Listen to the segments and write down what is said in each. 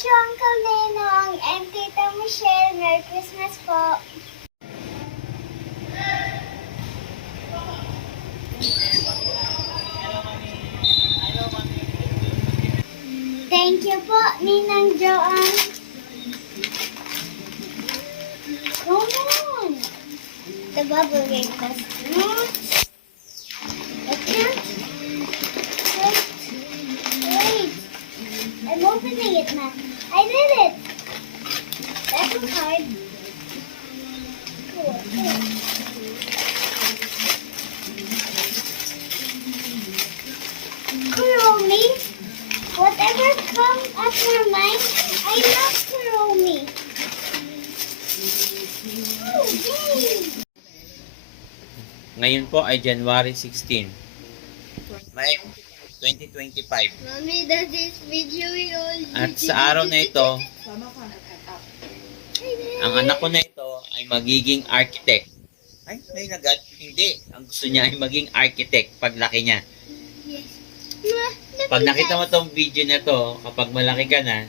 Thank you, Uncle Nenong and Tita Michelle. Merry Christmas po. Thank you po, Ninang Joanne. Come on. The bubble wrap was not. I can't. Wait. I'm opening it now. I did it. That was hard. Cool. Kuromi. Whatever comes up your mind, I love Kuromi. Oh, yay. Ngayon po ay January 16. May 2025. Mommy, does this video all? At sa araw na ito, ang anak ko na ito ay magiging architect. Ay, may nagad. Hindi. Ang gusto niya ay maging architect paglaki niya. Yes. Pag nakita mo tong video na to, kapag malaki ka na,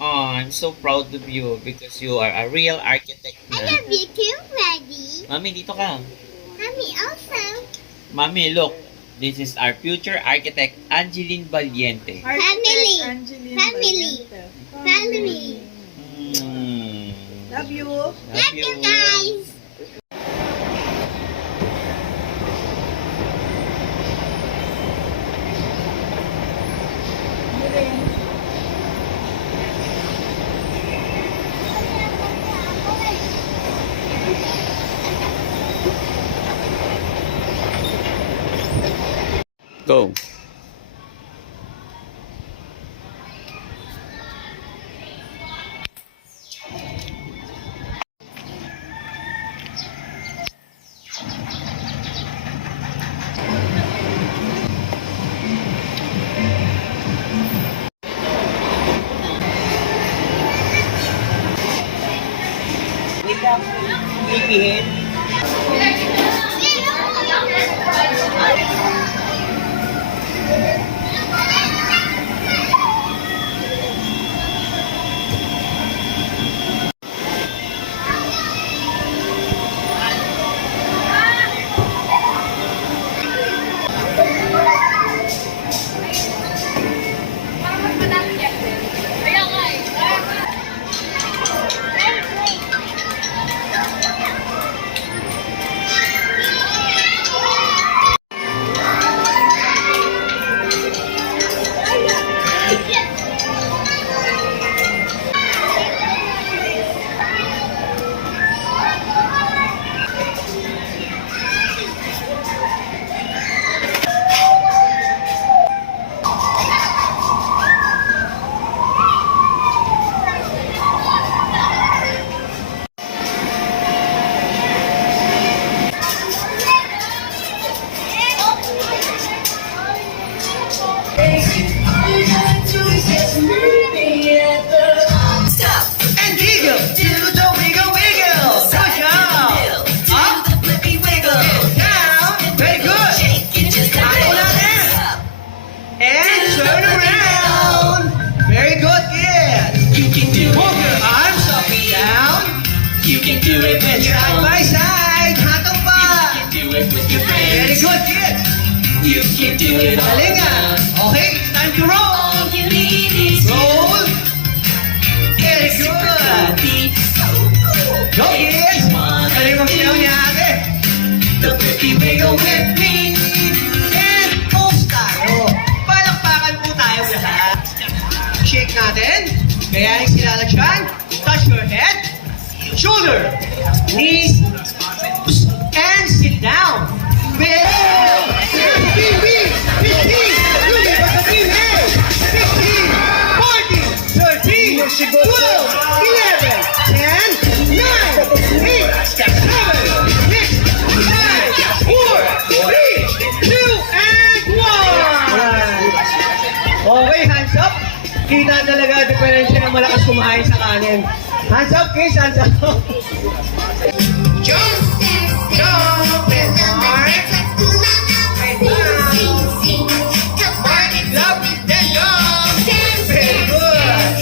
oh, I'm so proud of you because you are a real architect I na. love you too, Daddy. Mami, dito ka. Mommy also. Mami, look. This is our future architect, Angeline Valiente. Family. Angeline Family. Valiente. Family. Love you. Love you guys. Go. Ipihin. do it with your Side by side, hatong pa. You can do it with your friends. Very good, kids. You can do it all. Galing ah. Okay, it's time to roll. All you need is Roll. Very good. beat. So cool. Go, kids. Galing mo sinaw niya ate. The Flippy Wiggle with me. And pose tayo. Palakpakan po tayo lahat. Shake natin. Gayahin sila dyan. Touch your head, shoulder, knees, and sit down. Well, 15, 15, 14, 13, 12, 11, 10, 9, 8, 7, 6, 5, 4, 3, 2, and 1. Okay, hands up. Kita talaga diferensya ng malakas kumain sa kanin. Hands up, kids, hands up. Jump! Jump! And heart! And down! Love, then jump! Very good!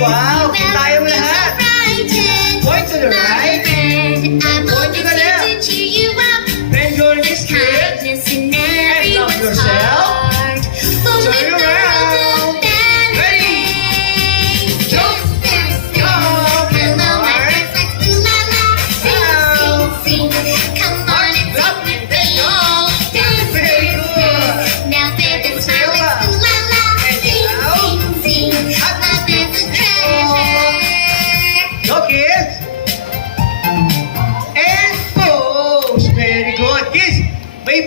Wow, tayong lahat. Point to the right. Point to the left. Bend your knees straight. And love yourself. Turn around. Ready. Jump. Up and hard. Very good. Now baby, smile like ooh la la, sing, sing, sing. Love is a treasure. Go kids. And pose. Very good. Kids, may...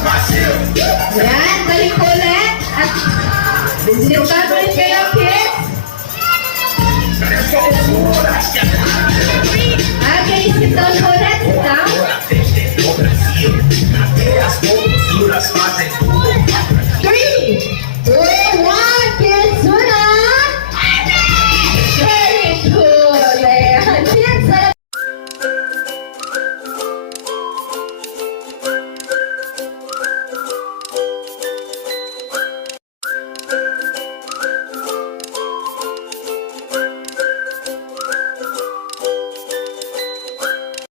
Yan, balik ko ulit. At, siniptado rin